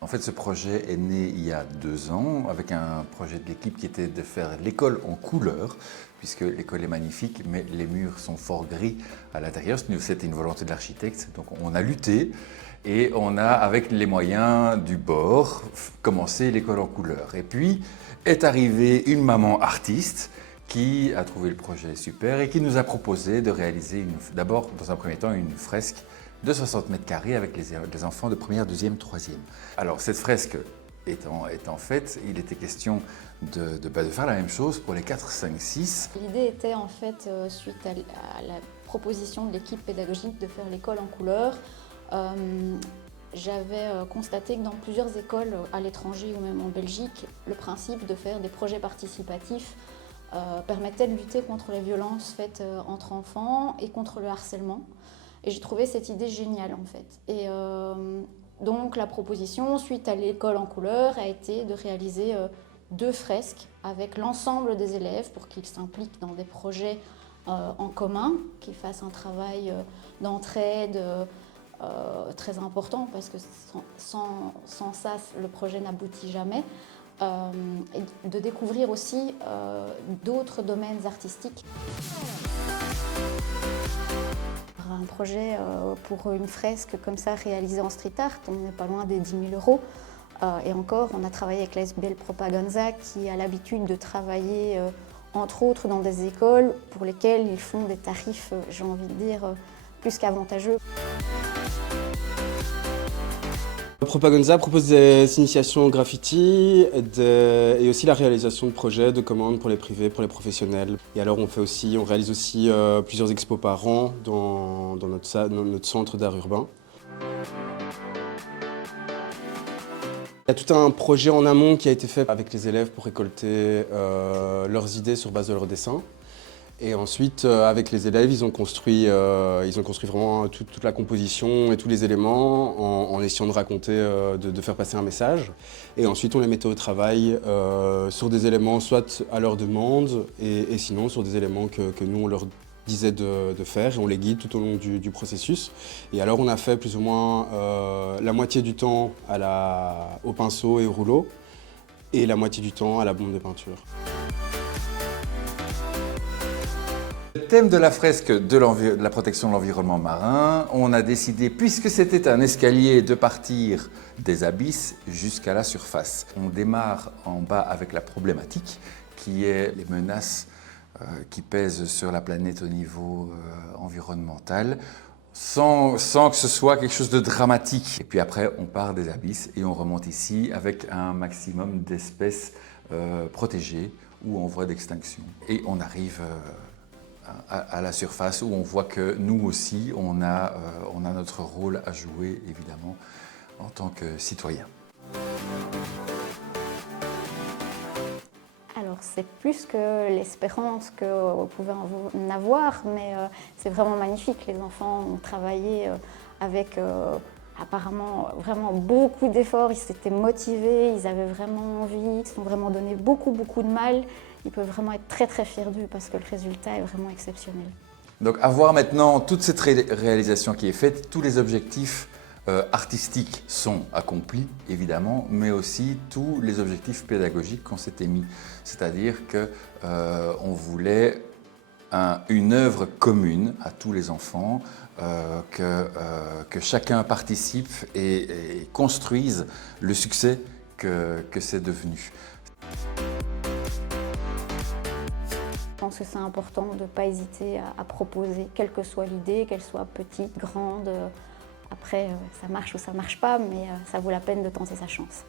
En fait, ce projet est né il y a 2 ans avec un projet de l'équipe qui était de faire l'école en couleur, puisque l'école est magnifique, mais les murs sont fort gris à l'intérieur. C'était une volonté de l'architecte, donc on a lutté et on a, avec les moyens du bord, commencé l'école en couleur. Et puis est arrivée une maman artiste qui a trouvé le projet super et qui nous a proposé de réaliser d'abord, dans un premier temps, une fresque de 60 mètres carrés avec les enfants de première, deuxième, troisième. Alors cette fresque étant faite, il était question de faire la même chose pour les 4, 5, 6. L'idée était en fait, suite à la proposition de l'équipe pédagogique de faire l'école en couleur, j'avais constaté que dans plusieurs écoles à l'étranger ou même en Belgique, le principe de faire des projets participatifs permettait de lutter contre les violences faites entre enfants et contre le harcèlement. Et j'ai trouvé cette idée géniale en fait. Et donc la proposition, suite à l'école en couleur, a été de réaliser 2 fresques avec l'ensemble des élèves pour qu'ils s'impliquent dans des projets en commun, qu'ils fassent un travail d'entraide très important parce que sans ça, le projet n'aboutit jamais. Et de découvrir aussi d'autres domaines artistiques. Un projet pour une fresque comme ça réalisée en street art, on n'est pas loin des 10 000 €. Et encore, on a travaillé avec l'ASBL Propaganza qui a l'habitude de travailler entre autres dans des écoles pour lesquelles ils font des tarifs, j'ai envie de dire, plus qu'avantageux. Propaganza propose des initiations au graffiti et aussi la réalisation de projets, de commandes pour les privés, pour les professionnels. Et alors on réalise aussi plusieurs expos par an dans notre centre d'art urbain. Il y a tout un projet en amont qui a été fait avec les élèves pour récolter leurs idées sur base de leurs dessins. Et ensuite, avec les élèves, ils ont construit vraiment toute la composition et tous les éléments en essayant de raconter, de faire passer un message. Et ensuite, on les mettait au travail sur des éléments soit à leur demande et sinon sur des éléments que nous, on leur disait de faire et on les guide tout au long du processus. Et alors, on a fait plus ou moins la moitié du temps au pinceau et au rouleau et la moitié du temps à la bombe de peinture. Le thème de la fresque de la protection de l'environnement marin, on a décidé, puisque c'était un escalier, de partir des abysses jusqu'à la surface. On démarre en bas avec la problématique qui est les menaces qui pèsent sur la planète au niveau environnemental, sans que ce soit quelque chose de dramatique. Et puis après, on part des abysses et on remonte ici avec un maximum d'espèces protégées ou en voie d'extinction. Et on arrive à la surface où on voit que nous aussi, on a notre rôle à jouer, évidemment, en tant que citoyens. Alors c'est plus que l'espérance que vous pouvez en avoir, mais c'est vraiment magnifique. Les enfants ont travaillé avec apparemment vraiment beaucoup d'efforts, ils s'étaient motivés, ils avaient vraiment envie, ils se sont vraiment donné beaucoup de mal. Ils peuvent vraiment être très fiers d'eux parce que le résultat est vraiment exceptionnel. Donc avoir maintenant toute cette réalisation qui est faite, tous les objectifs artistiques sont accomplis évidemment, mais aussi tous les objectifs pédagogiques qu'on s'était mis. C'est-à-dire qu'on voulait une œuvre commune à tous les enfants, que chacun participe et construise le succès que c'est devenu. Je pense que c'est important de ne pas hésiter à proposer, quelle que soit l'idée, qu'elle soit petite, grande. Après, ça marche ou ça ne marche pas, mais ça vaut la peine de tenter sa chance.